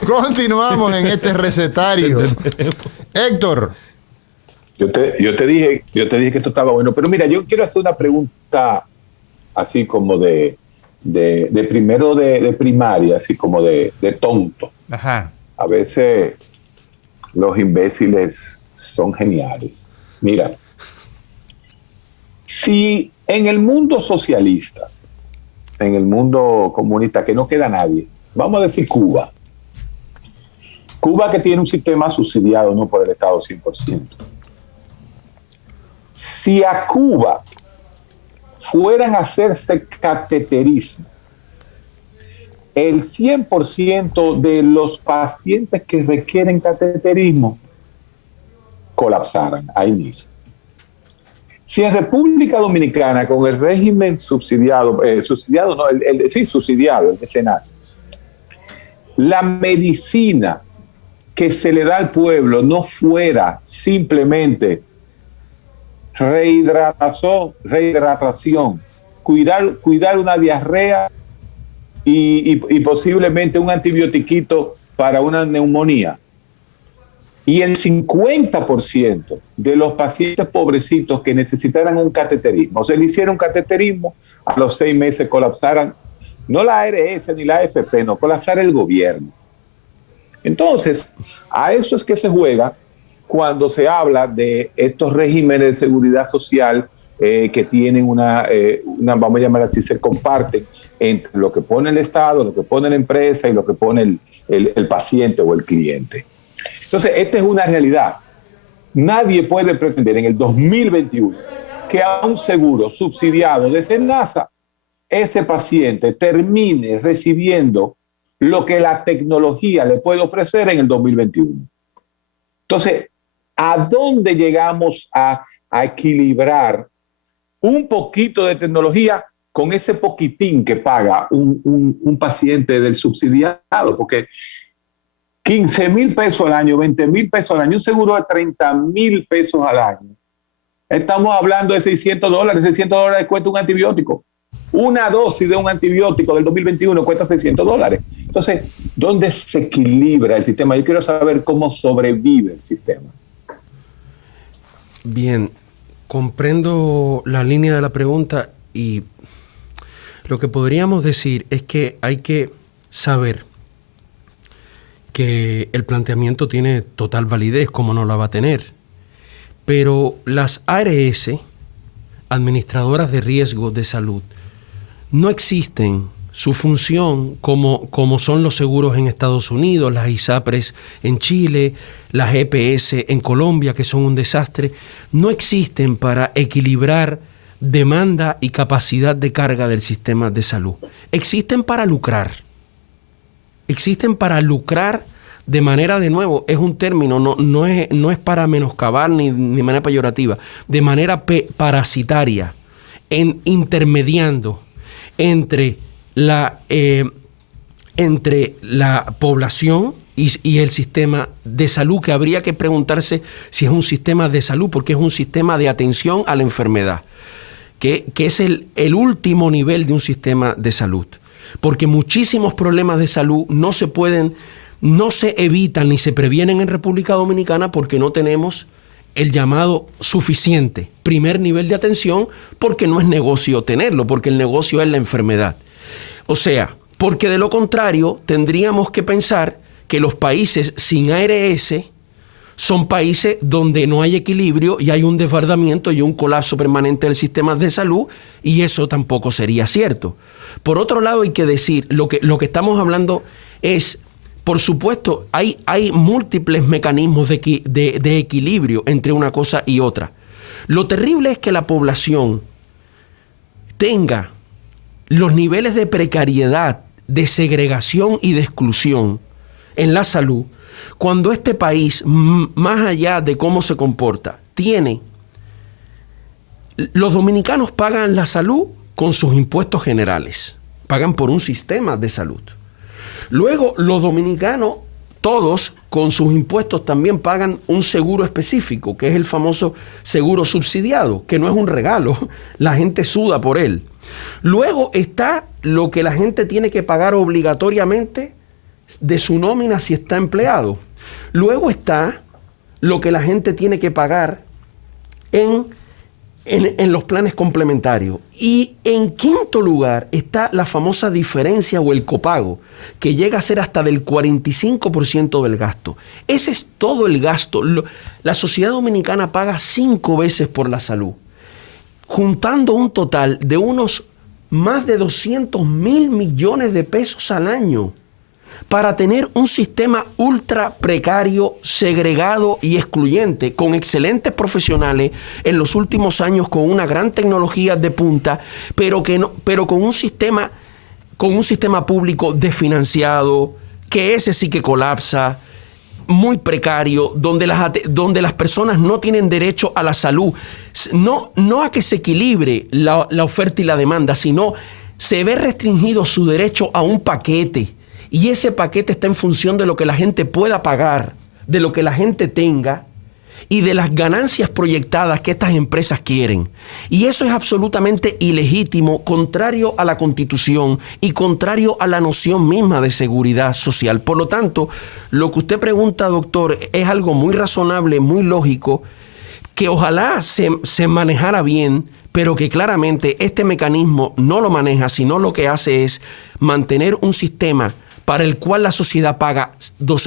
Continuamos en este recetario. Héctor. Yo te dije que esto estaba bueno, pero mira, yo quiero hacer una pregunta así como de primero de primaria, así como de tonto. Ajá. A veces los imbéciles son geniales. Mira, si en el mundo socialista, en el mundo comunista, que no queda nadie, vamos a decir Cuba. Cuba que tiene un sistema subsidiado, no por el Estado 100%. Si a Cuba fueran a hacerse cateterismo, el 100% de los pacientes que requieren cateterismo colapsaran ahí mismo. Si en República Dominicana, con el régimen subsidiado, subsidiado, el que se nace, la medicina que se le da al pueblo no fuera simplemente rehidratación, cuidar una diarrea y posiblemente un antibiotiquito para una neumonía. Y el 50% de los pacientes pobrecitos que necesitaran un cateterismo, o se le hiciera un cateterismo, a los 6 meses colapsaran, no la ARS ni la AFP, no, colapsara el gobierno. Entonces, a eso es que se juega cuando se habla de estos regímenes de seguridad social que tienen una, vamos a llamar así, se comparten entre lo que pone el Estado, lo que pone la empresa y lo que pone el paciente o el cliente. Entonces, esta es una realidad. Nadie puede pretender en el 2021 que a un seguro subsidiado de SENASA ese paciente termine recibiendo lo que la tecnología le puede ofrecer en el 2021. Entonces, ¿a dónde llegamos a equilibrar un poquito de tecnología con ese poquitín que paga un paciente del subsidiado? Porque 15,000 pesos al año, 20,000 pesos al año, un seguro de 30,000 pesos al año. Estamos hablando de $600. $600 cuesta un antibiótico. Una dosis de un antibiótico del 2021 cuesta $600. Entonces, ¿dónde se equilibra el sistema? Yo quiero saber cómo sobrevive el sistema. Bien, comprendo la línea de la pregunta y lo que podríamos decir es que hay que saber que el planteamiento tiene total validez, como no la va a tener. Pero las ARS, administradoras de riesgo de salud, no existen. Su función, como son los seguros en Estados Unidos, las ISAPRES en Chile, las EPS en Colombia, que son un desastre, no existen para equilibrar demanda y capacidad de carga del sistema de salud. Existen para lucrar. Existen para lucrar de manera, de nuevo, es un término, no es para menoscabar ni de manera peyorativa, de manera parasitaria, intermediando entre la población y el sistema de salud, que habría que preguntarse si es un sistema de salud, porque es un sistema de atención a la enfermedad, que es el último nivel de un sistema de salud. Porque muchísimos problemas de salud no se evitan ni se previenen en República Dominicana porque no tenemos el llamado suficiente primer nivel de atención, porque no es negocio tenerlo, porque el negocio es la enfermedad. O sea, porque de lo contrario tendríamos que pensar que los países sin ARS son países donde no hay equilibrio y hay un desbordamiento y un colapso permanente del sistema de salud, y eso tampoco sería cierto. Por otro lado, hay que decir, lo que estamos hablando es, por supuesto, hay múltiples mecanismos de equilibrio entre una cosa y otra. Lo terrible es que la población tenga los niveles de precariedad, de segregación y de exclusión en la salud, cuando este país, más allá de cómo se comporta, los dominicanos pagan la salud con sus impuestos generales, pagan por un sistema de salud. Luego, los dominicanos, todos, con sus impuestos también pagan un seguro específico, que es el famoso seguro subsidiado, que no es un regalo, la gente suda por él. Luego está lo que la gente tiene que pagar obligatoriamente, de su nómina si está empleado. Luego está lo que la gente tiene que pagar en los planes complementarios. Y en quinto lugar está la famosa diferencia o el copago, que llega a ser hasta del 45% del gasto. Ese es todo el gasto. La sociedad dominicana paga 5 veces por la salud, juntando un total de unos más de 200.000 millones de pesos al año para tener un sistema ultra precario, segregado y excluyente, con excelentes profesionales en los últimos años, con una gran tecnología de punta, pero con un sistema público desfinanciado, que ese sí que colapsa, muy precario, donde las personas no tienen derecho a la salud, no a que se equilibre la oferta y la demanda, sino se ve restringido su derecho a un paquete. Y ese paquete está en función de lo que la gente pueda pagar, de lo que la gente tenga y de las ganancias proyectadas que estas empresas quieren. Y eso es absolutamente ilegítimo, contrario a la Constitución y contrario a la noción misma de seguridad social. Por lo tanto, lo que usted pregunta, doctor, es algo muy razonable, muy lógico, que ojalá se manejara bien, pero que claramente este mecanismo no lo maneja, sino lo que hace es mantener un sistema para el cual la sociedad paga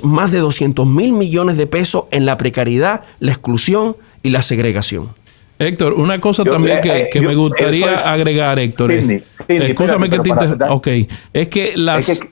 más de 200.000 millones de pesos en la precariedad, la exclusión y la segregación. Héctor, una cosa también que me gustaría agregar, Héctor. Escúchame que te interrumpa. Ok, es que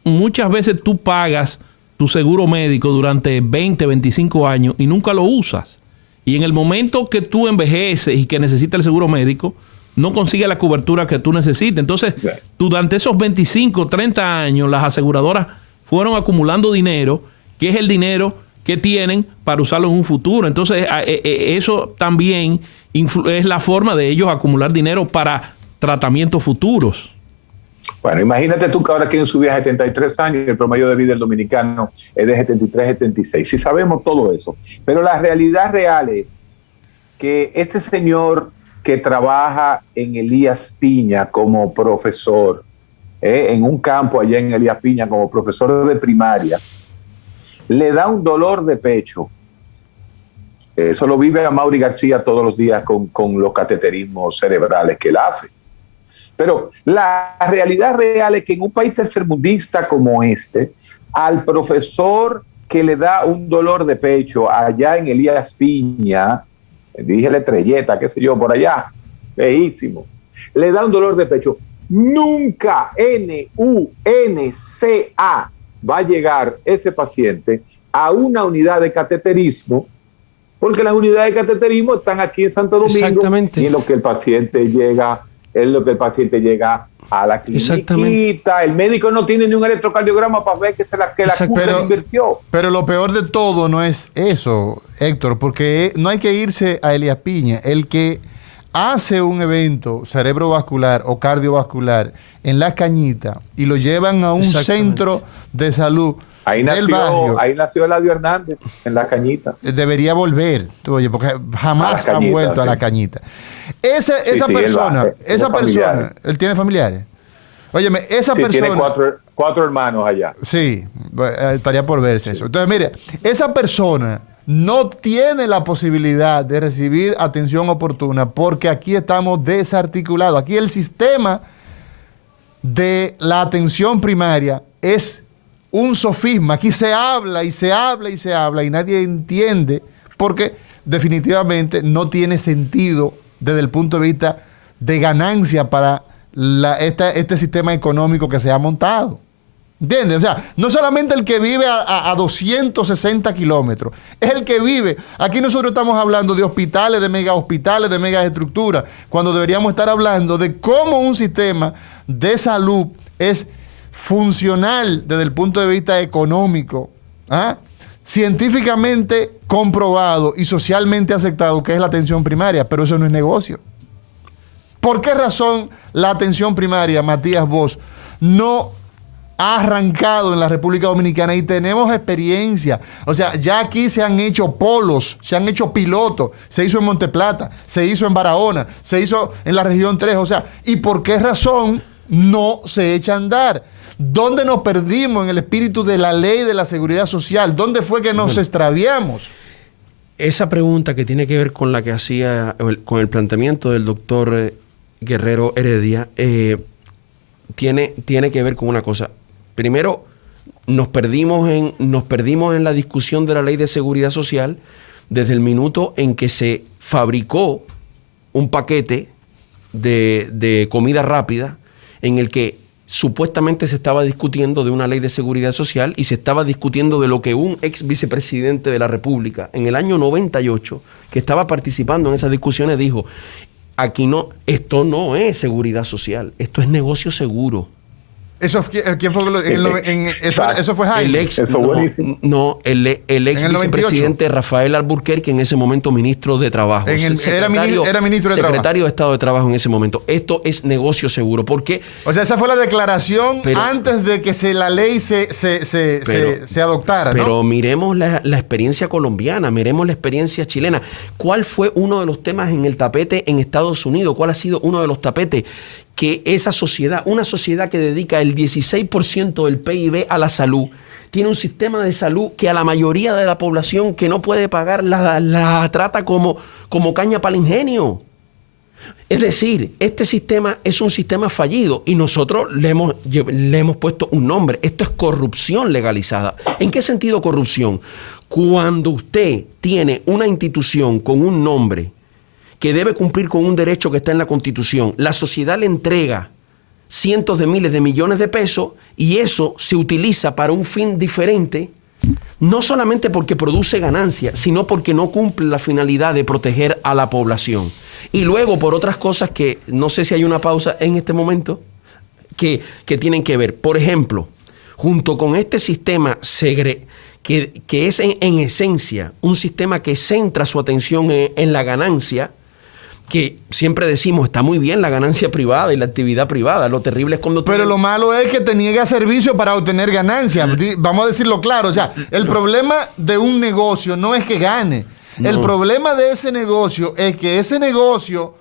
muchas veces tú pagas tu seguro médico durante 20, 25 años y nunca lo usas. Y en el momento que tú envejeces y que necesitas el seguro médico, no consigue la cobertura que tú necesitas. Entonces, durante esos 25, 30 años, las aseguradoras fueron acumulando dinero, que es el dinero que tienen para usarlo en un futuro. Entonces, eso también es la forma de ellos acumular dinero para tratamientos futuros. Bueno, imagínate tú que ahora quieren subir a 73 años y el promedio de vida del dominicano es de 73, 76. Sí sabemos todo eso. Pero la realidad real es que ese señor que trabaja en Elías Piña como profesor, en un campo allá en Elías Piña como profesor de primaria, le da un dolor de pecho. Eso lo vive Amaury García todos los días con los cateterismos cerebrales que él hace. Pero la realidad real es que en un país tercermundista como este, al profesor que le da un dolor de pecho allá en Elías Piña, dije la Estrelleta, qué sé yo, por allá, feísimo, le da un dolor de pecho, nunca NUNCA va a llegar ese paciente a una unidad de cateterismo, porque las unidades de cateterismo están aquí en Santo Domingo, y en lo que el paciente llega a la clínica. El médico no tiene ni un electrocardiograma para ver que la cura invirtió. Pero lo peor de todo no es eso, Héctor, porque no hay que irse a Elías Piña. El que hace un evento cerebrovascular o cardiovascular en La Cañita y lo llevan a un centro de salud del barrio, ahí nació Eladio Hernández, en La Cañita. Debería volver, oye, porque jamás ha vuelto a La Cañita. Esa persona, él tiene familiares. Óyeme, esa persona tiene cuatro hermanos allá. Sí, estaría por verse eso. Entonces, mire, esa persona no tiene la posibilidad de recibir atención oportuna porque aquí estamos desarticulados. Aquí el sistema de la atención primaria es un sofisma. Aquí se habla y se habla y se habla y nadie entiende porque definitivamente no tiene sentido desde el punto de vista de ganancia para este sistema económico que se ha montado. ¿Entiendes? O sea, no solamente el que vive a 260 kilómetros, es el que vive. Aquí nosotros estamos hablando de hospitales, de mega hospitales, de mega estructuras, cuando deberíamos estar hablando de cómo un sistema de salud es funcional desde el punto de vista económico, científicamente comprobado y socialmente aceptado, que es la atención primaria, pero eso no es negocio. ¿Por qué razón la atención primaria, Matías Bosch, no ha arrancado en la República Dominicana? Y tenemos experiencia. O sea, ya aquí se han hecho polos, se han hecho pilotos. Se hizo en Monteplata, se hizo en Barahona, se hizo en la región 3. O sea, ¿y por qué razón no se echa a andar. ¿Dónde nos perdimos en el espíritu de la ley de la seguridad social? ¿Dónde fue que nos extraviamos? Esa pregunta que tiene que ver con la que hacía, con el planteamiento del doctor Guerrero Heredia, tiene que ver con una cosa. Primero, nos perdimos en la discusión de la ley de seguridad social desde el minuto en que se fabricó un paquete de comida rápida en el que supuestamente se estaba discutiendo de una ley de seguridad social y se estaba discutiendo de lo que un ex vicepresidente de la República en el año 98, que estaba participando en esas discusiones, dijo: esto no es seguridad social, esto es negocio seguro. ¿Eso fue Jaime? El ex vicepresidente Rafael Alburquerque, en ese momento ministro de Trabajo. Era ministro de Trabajo. Secretario de Estado de Trabajo en ese momento. Esto es negocio seguro. ¿Por qué? O sea, esa fue la declaración antes de que la ley se adoptara, ¿no? Pero miremos la experiencia colombiana, miremos la experiencia chilena. ¿Cuál fue uno de los temas en el tapete en Estados Unidos? ¿Cuál ha sido uno de los tapetes? Que esa sociedad, una sociedad que dedica el 16% del PIB a la salud, tiene un sistema de salud que a la mayoría de la población que no puede pagar la trata como caña para el ingenio. Es decir, este sistema es un sistema fallido y nosotros le hemos puesto un nombre. Esto es corrupción legalizada. ¿En qué sentido corrupción? Cuando usted tiene una institución con un nombre que debe cumplir con un derecho que está en la Constitución, la sociedad le entrega cientos de miles de millones de pesos y eso se utiliza para un fin diferente, no solamente porque produce ganancias, sino porque no cumple la finalidad de proteger a la población. Y luego por otras cosas que no sé si hay una pausa en este momento, que tienen que ver. Por ejemplo, junto con este sistema que es en esencia un sistema que centra su atención en la ganancia, que siempre decimos, está muy bien la ganancia privada y la actividad privada. Lo terrible es cuando... Pero lo malo es que te niega servicio para obtener ganancias. Vamos a decirlo claro. O sea, el problema de un negocio no es que gane. No. El problema de ese negocio es que ese negocio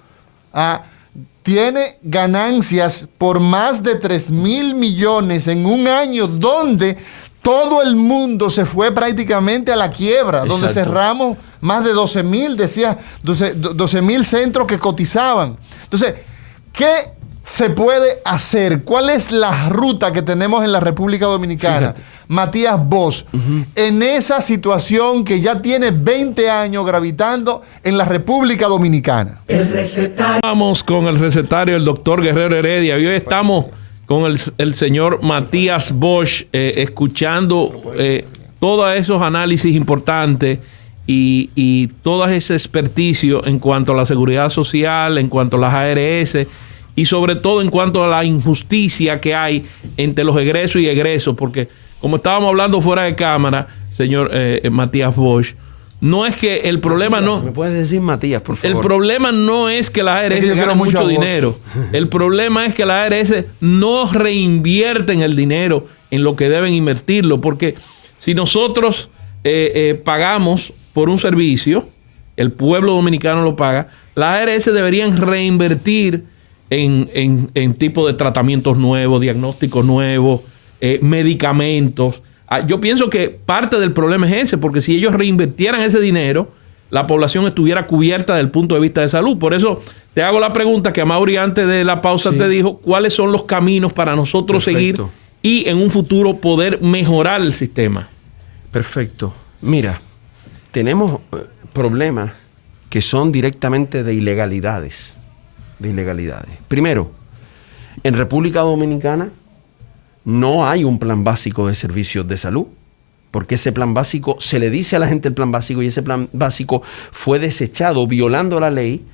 tiene ganancias por más de 3,000 millones en un año donde todo el mundo se fue prácticamente a la quiebra. Exacto. Donde cerramos más de 12,000, decía, 12,000 centros que cotizaban. Entonces, ¿qué se puede hacer? ¿Cuál es la ruta que tenemos en la República Dominicana? Fíjate. Matías Bosch, en esa situación que ya tiene 20 años gravitando en la República Dominicana. El recetario. Vamos con el recetario del doctor Guerrero Heredia. Y hoy estamos con el señor Matías Bosch, escuchando todos esos análisis importantes y todo ese experticio en cuanto a la seguridad social, en cuanto a las ARS y sobre todo en cuanto a la injusticia que hay entre los egresos y egresos, porque como estábamos hablando fuera de cámara, señor Matías Bosch, no es que el problema Matías, ¿me puedes decir Matías, por favor? El problema no es que las ARS ganan mucho dinero. El problema es que las ARS no reinvierten el dinero en lo que deben invertirlo. Porque si nosotros pagamos por un servicio, el pueblo dominicano lo paga, las ARS deberían reinvertir en tipo de tratamientos nuevos, diagnósticos nuevos, medicamentos. Yo pienso que parte del problema es ese, porque si ellos reinvirtieran ese dinero, la población estuviera cubierta desde el punto de vista de salud. Por eso te hago la pregunta que Amaury antes de la pausa te dijo, ¿cuáles son los caminos para nosotros seguir y en un futuro poder mejorar el sistema? Perfecto. Mira, tenemos problemas que son directamente de ilegalidades. Primero, en República Dominicana no hay un plan básico de servicios de salud, porque ese plan básico, se le dice a la gente el plan básico y ese plan básico fue desechado violando la ley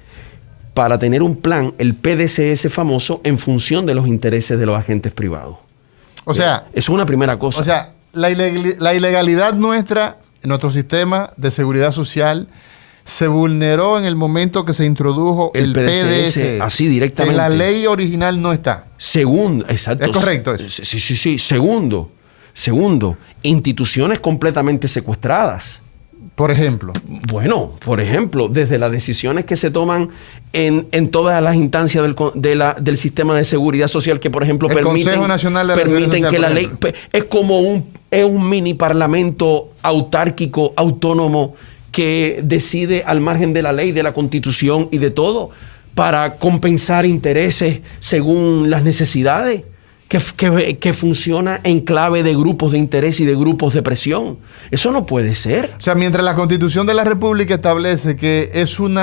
para tener un plan, el PDCS famoso, en función de los intereses de los agentes privados. O sea... es una primera cosa. O sea, la ilegalidad nuestra, en nuestro sistema de seguridad social, se vulneró en el momento que se introdujo el PDCS. Así directamente. En la ley original no está. Segundo, exacto. ¿Es correcto eso? Sí. Segundo, instituciones completamente secuestradas. Por ejemplo. Bueno, por ejemplo, desde las decisiones que se toman en todas las instancias del sistema de seguridad social, que por ejemplo permiten que la ley es como un mini parlamento autárquico, autónomo, que decide al margen de la ley, de la Constitución y de todo, para compensar intereses según las necesidades, que funciona en clave de grupos de interés y de grupos de presión. Eso no puede ser. O sea, mientras la Constitución de la República establece que es un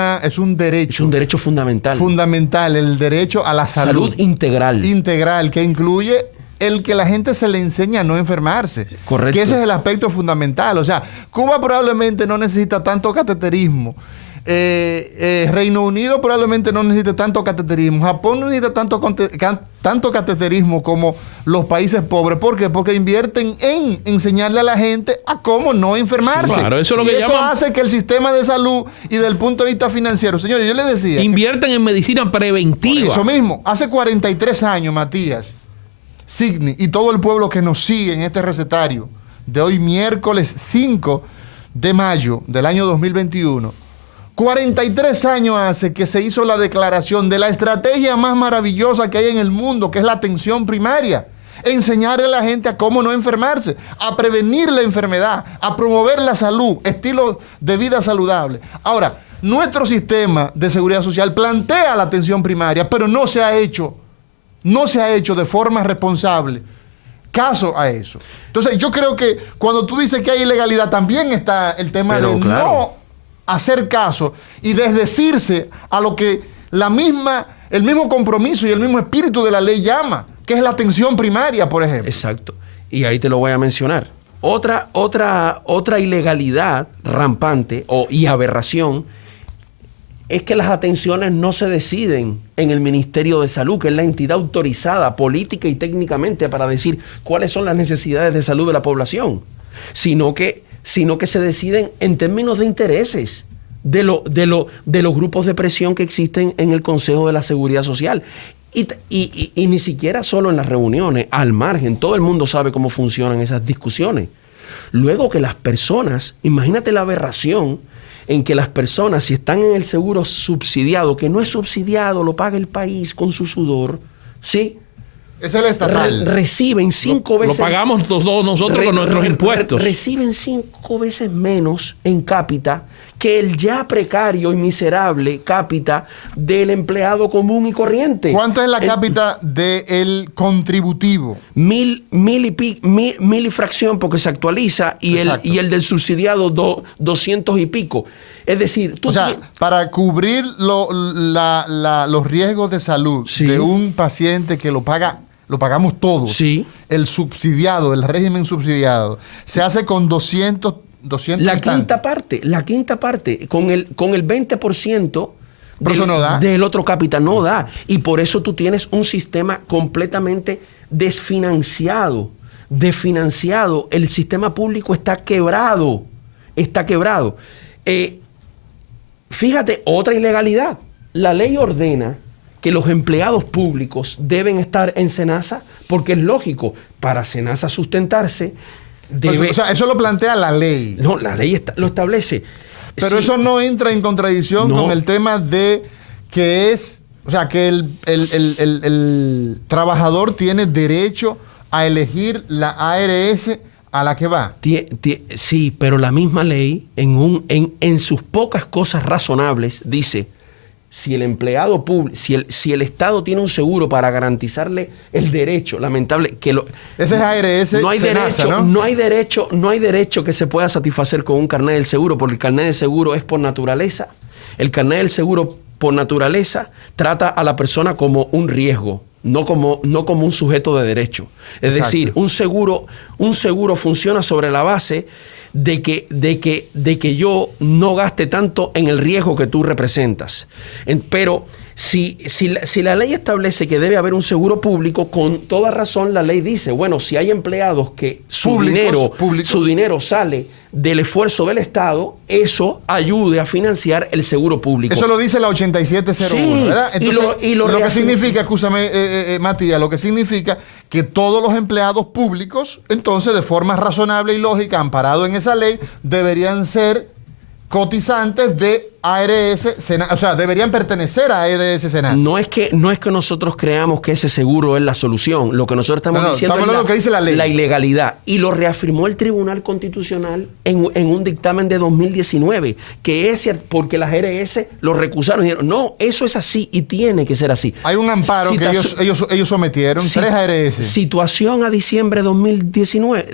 derecho. Es un derecho fundamental. Fundamental, el derecho a la salud. Salud integral. Integral, que incluye el que la gente se le enseña a no enfermarse. Correcto. Que ese es el aspecto fundamental. O sea, Cuba probablemente no necesita tanto cateterismo. Reino Unido probablemente no necesita tanto cateterismo. Japón no necesita tanto cateterismo como los países pobres. ¿Por qué? Porque invierten en enseñarle a la gente a cómo no enfermarse. Sí, claro, eso es lo que eso hace que el sistema de salud y del punto de vista financiero, señores, yo les decía, invierten en medicina preventiva. Eso mismo. Hace 43 años, Matías, Sidney y todo el pueblo que nos sigue en este recetario de hoy, miércoles 5 de mayo del año 2021, 43 años hace que se hizo la declaración de la estrategia más maravillosa que hay en el mundo, que es la atención primaria. Enseñarle a la gente a cómo no enfermarse, a prevenir la enfermedad, a promover la salud, estilo de vida saludable. Ahora, nuestro sistema de seguridad social plantea la atención primaria, pero no se ha hecho de forma responsable caso a eso. Entonces, yo creo que cuando tú dices que hay ilegalidad, también está el tema de no hacer caso y desdecirse a lo que el mismo compromiso y el mismo espíritu de la ley llama, que es la atención primaria, por ejemplo. Exacto. Y ahí te lo voy a mencionar. Otra ilegalidad rampante y aberración es que las atenciones no se deciden en el Ministerio de Salud, que es la entidad autorizada política y técnicamente para decir cuáles son las necesidades de salud de la población, sino que se deciden en términos de intereses de los grupos de presión que existen en el Consejo de la Seguridad Social. Y ni siquiera solo en las reuniones, al margen, todo el mundo sabe cómo funcionan esas discusiones. Luego que las personas, imagínate la aberración en que las personas, si están en el seguro subsidiado, que no es subsidiado, lo paga el país con su sudor, ¿sí? Es el estatal. Reciben 5 veces... Lo pagamos todos nosotros con nuestros impuestos. Reciben 5 veces menos en cápita que el ya precario y miserable cápita del empleado común y corriente. ¿Cuánto es la cápita del contributivo? Mil y fracción, porque se actualiza, y el del subsidiado 200 y pico. Es decir, para cubrir los riesgos de salud de un paciente que lo pagamos todos. Sí. El subsidiado, el régimen subsidiado, se hace con 200 la quinta parte, con el 20% del otro cápita no da. Y por eso tú tienes un sistema completamente desfinanciado. El sistema público está quebrado. Fíjate, otra ilegalidad. La ley ordena que los empleados públicos deben estar en SENASA, porque es lógico, para SENASA sustentarse debe... O sea, eso lo plantea la ley. No, la ley lo establece. Pero sí, eso no entra en contradicción con el tema de que el trabajador tiene derecho a elegir la ARS a la que va. Sí, pero la misma ley, en sus pocas cosas razonables, dice: si el empleado público, si el Estado tiene un seguro para garantizarle el derecho, lamentable que ese es ARS, no hay SENASA, derecho, ¿no? no hay derecho que se pueda satisfacer con un carnet del seguro, porque el carnet de seguro es por naturaleza. El carnet del seguro por naturaleza trata a la persona como un riesgo, no como un sujeto de derecho. Es decir, un seguro funciona sobre la base de que yo no gaste tanto en el riesgo que tú representas. Pero si la ley establece que debe haber un seguro público, con toda razón la ley dice, bueno, si hay empleados que su dinero sale del esfuerzo del Estado, eso ayude a financiar el seguro público. Eso lo dice la 8701, sí, ¿verdad? Entonces, lo que significa, escúchame, Matías, lo que significa que todos los empleados públicos, entonces, de forma razonable y lógica, amparado en esa ley, deberían ser cotizantes de ARS Senasa, o sea, deberían pertenecer a ARS Senasa. No es que nosotros creamos que ese seguro es la solución. Lo que nosotros estamos diciendo es lo que dice la ley. La ilegalidad. Y lo reafirmó el Tribunal Constitucional en un dictamen de 2019, que es porque las ARS lo recusaron y dijeron, no, eso es así y tiene que ser así. Hay un amparo que ellos sometieron, 3 ARS. Situación a diciembre de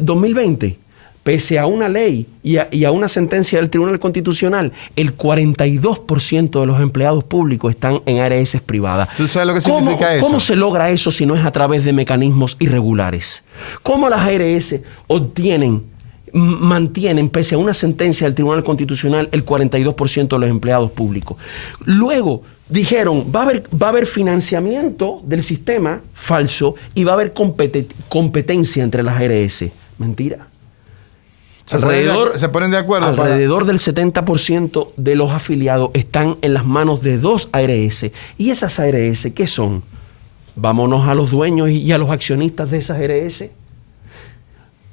2020. Pese a una ley y a una sentencia del Tribunal Constitucional, el 42% de los empleados públicos están en ARS privadas. ¿Tú sabes lo que significa eso? ¿Cómo se logra eso si no es a través de mecanismos irregulares? ¿Cómo las ARS mantienen, pese a una sentencia del Tribunal Constitucional, el 42% de los empleados públicos? Luego dijeron, va a haber financiamiento del sistema falso y va a haber competencia entre las ARS. Mentira. Se ponen de acuerdo. Alrededor del 70% de los afiliados están en las manos de 2 ARS. ¿Y esas ARS qué son? Vámonos a los dueños y a los accionistas de esas ARS.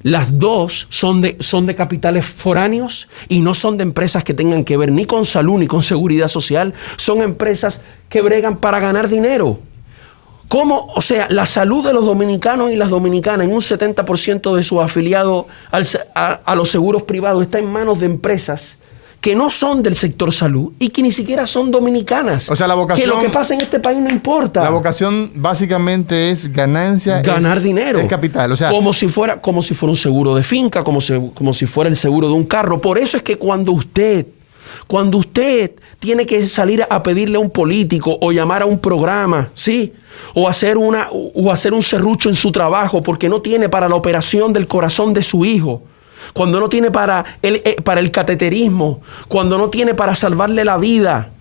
Las 2 son de capitales foráneos y no son de empresas que tengan que ver ni con salud ni con seguridad social. Son empresas que bregan para ganar dinero. ¿Cómo? O sea, la salud de los dominicanos y las dominicanas en un 70% de sus afiliados a los seguros privados está en manos de empresas que no son del sector salud y que ni siquiera son dominicanas. O sea, la vocación... Que lo que pasa en este país no importa. La vocación básicamente es ganancia. Ganar dinero. Es capital. O sea, como si fuera un seguro de finca, como si fuera el seguro de un carro. Por eso es que cuando usted tiene que salir a pedirle a un político o llamar a un programa, ¿sí?, o hacer un serrucho en su trabajo porque no tiene para la operación del corazón de su hijo, cuando no tiene para el cateterismo, cuando no tiene para salvarle la vida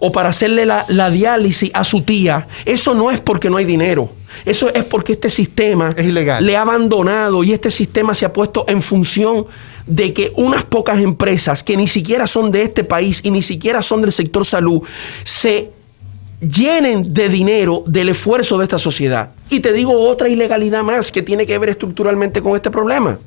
o para hacerle la diálisis a su tía, eso no es porque no hay dinero. Eso es porque este sistema es ilegal. Le ha abandonado y este sistema se ha puesto en función de que unas pocas empresas que ni siquiera son de este país y ni siquiera son del sector salud se llenen de dinero del esfuerzo de esta sociedad. Y te digo otra ilegalidad más que tiene que ver estructuralmente con este problema.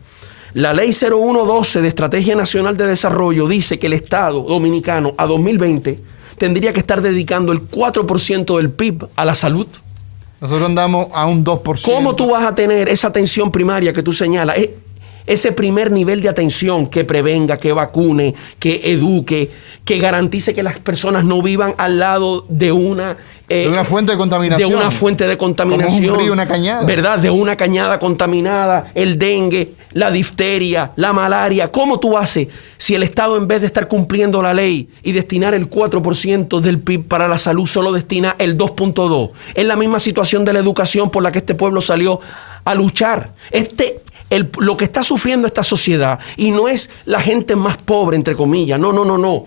La Ley 0112 de Estrategia Nacional de Desarrollo dice que el Estado dominicano a 2020 tendría que estar dedicando el 4% del PIB a la salud. Nosotros andamos a un 2%. ¿Cómo tú vas a tener esa atención primaria que tú señalas? Ese primer nivel de atención que prevenga, que vacune, que eduque, que garantice que las personas no vivan al lado de una fuente de contaminación. De una fuente de contaminación. Como un río, una cañada. ¿Verdad? De una cañada contaminada, el dengue, la difteria, la malaria. ¿Cómo tú haces si el Estado, en vez de estar cumpliendo la ley y destinar el 4% del PIB para la salud, solo destina el 2.2%? Es la misma situación de la educación por la que este pueblo salió a luchar. Lo que está sufriendo esta sociedad, y no es la gente más pobre, entre comillas, no.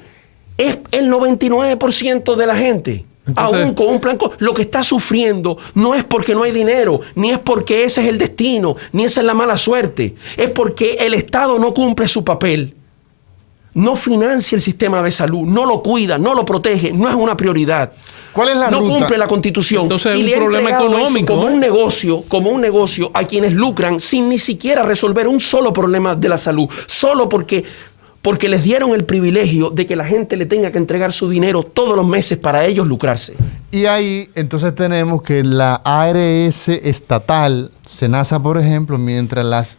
Es el 99% de la gente. Entonces, aún con un plan, lo que está sufriendo no es porque no hay dinero, ni es porque ese es el destino, ni esa es la mala suerte. Es porque el Estado no cumple su papel. No financia el sistema de salud, no lo cuida, no lo protege, no es una prioridad. ¿Cuál es la ruta? No cumple la Constitución. Entonces y es un problema económico. Como un negocio a quienes lucran sin ni siquiera resolver un solo problema de la salud. Solo porque les dieron el privilegio de que la gente le tenga que entregar su dinero todos los meses para ellos lucrarse. Y ahí entonces tenemos que la ARS estatal, Senasa por ejemplo, mientras las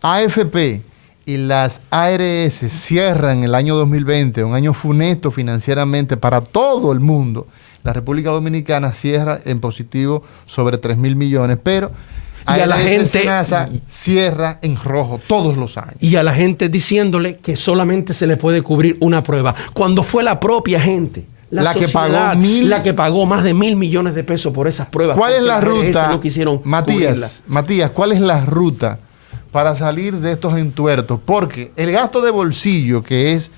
AFP y las ARS cierran el año 2020, un año funesto financieramente para todo el mundo, la República Dominicana cierra en positivo sobre 3.000 millones, pero y a la gente Senasa cierra en rojo todos los años. Y a la gente diciéndole que solamente se le puede cubrir una prueba, cuando fue la propia gente, la que pagó más de 1.000 millones de pesos por esas pruebas. ¿Cuál es la ruta? No quisieron Matías, ¿cuál es la ruta para salir de estos entuertos? Porque el gasto de bolsillo, que es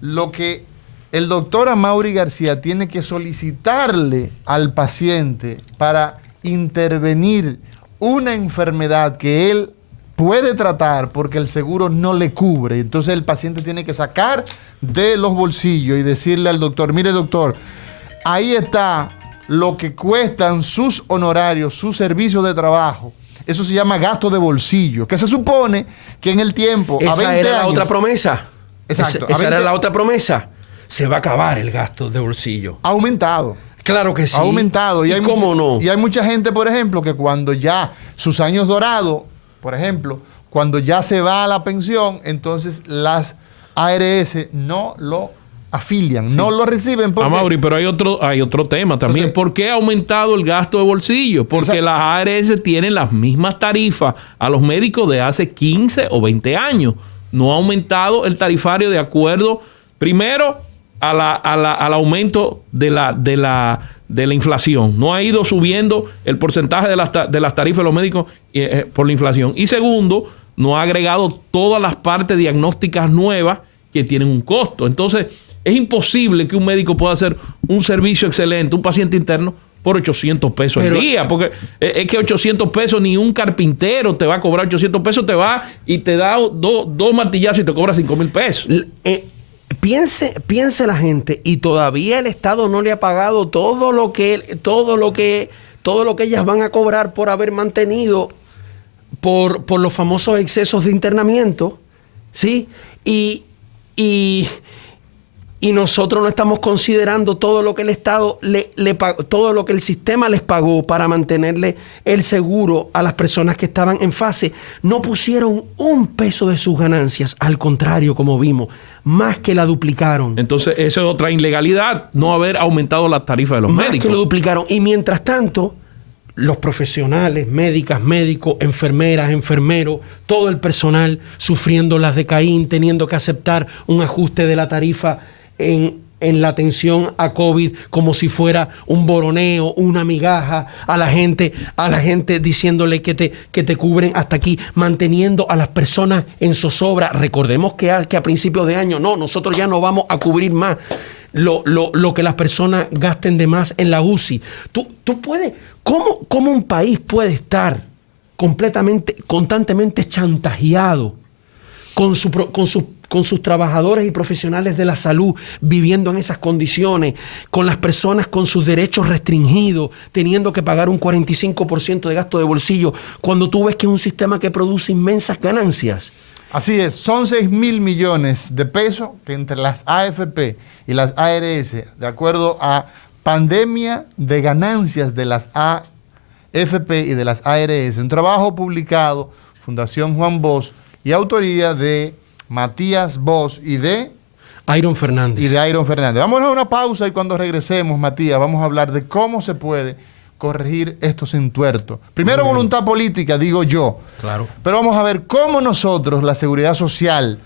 lo que el doctor Amaury García tiene que solicitarle al paciente para intervenir una enfermedad que él puede tratar porque el seguro no le cubre. Entonces el paciente tiene que sacar de los bolsillos y decirle al doctor, mire doctor, ahí está lo que cuestan sus honorarios, sus servicios de trabajo. Eso se llama gasto de bolsillo, que se supone que en el tiempo, esa a 20 era años... la otra promesa. Exacto. Esa era la otra promesa. Se va a acabar el gasto de bolsillo. Ha aumentado. Claro que sí. Ha aumentado. ¿Y cómo no? Y hay mucha gente, por ejemplo, que cuando ya sus años dorados, por ejemplo, cuando ya se va a la pensión, entonces las ARS no lo afilian, no lo reciben. Amaury, pero hay otro tema también. ¿Por qué ha aumentado el gasto de bolsillo? Porque las ARS tienen las mismas tarifas a los médicos de hace 15 o 20 años. No ha aumentado el tarifario de acuerdo, primero, al aumento de la inflación. No ha ido subiendo el porcentaje de las tarifas de los médicos por la inflación. Y segundo, no ha agregado todas las partes diagnósticas nuevas que tienen un costo. Entonces, es imposible que un médico pueda hacer un servicio excelente, un paciente interno, por 800 pesos al día. Porque es que 800 pesos ni un carpintero te va a cobrar 800 pesos, te va y te da dos martillazos y te cobra 5,000 pesos. Piense la gente, y todavía el Estado no le ha pagado todo lo que ellas van a cobrar por haber mantenido por los famosos excesos de internamiento, ¿sí? Y nosotros no estamos considerando todo lo que el Estado le pagó, todo lo que el sistema les pagó para mantenerle el seguro a las personas que estaban en fase. No pusieron un peso de sus ganancias, al contrario, como vimos, más que la duplicaron. Entonces, esa es otra ilegalidad, no haber aumentado las tarifas de los médicos. Más que lo duplicaron. Y mientras tanto, los profesionales, médicas, médicos, enfermeras, enfermeros, todo el personal sufriendo las de Caín, teniendo que aceptar un ajuste de la tarifa en la atención a COVID como si fuera un boroneo, una migaja, a la gente diciéndole que te cubren hasta aquí, manteniendo a las personas en zozobra. Recordemos que a principios de año, nosotros ya no vamos a cubrir más lo que las personas gasten de más en la UCI. Tú puedes, ¿cómo un país puede estar constantemente chantajeado con sus trabajadores y profesionales de la salud, viviendo en esas condiciones, con las personas con sus derechos restringidos, teniendo que pagar un 45% de gasto de bolsillo, cuando tú ves que es un sistema que produce inmensas ganancias? Así es, son 6,000 millones de pesos que entre las AFP y las ARS, de acuerdo a pandemia de ganancias de las AFP y de las ARS, un trabajo publicado, Fundación Juan Bosch, y autoría de Matías Bosch y de Iron Fernández. Vamos a una pausa y cuando regresemos, Matías, vamos a hablar de cómo se puede corregir estos entuertos. Primero, voluntad política, digo yo. Claro. Pero vamos a ver cómo nosotros, la Seguridad Social,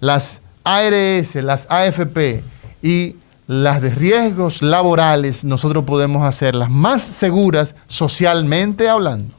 las ARS, las AFP y las de riesgos laborales, nosotros podemos hacerlas más seguras socialmente hablando.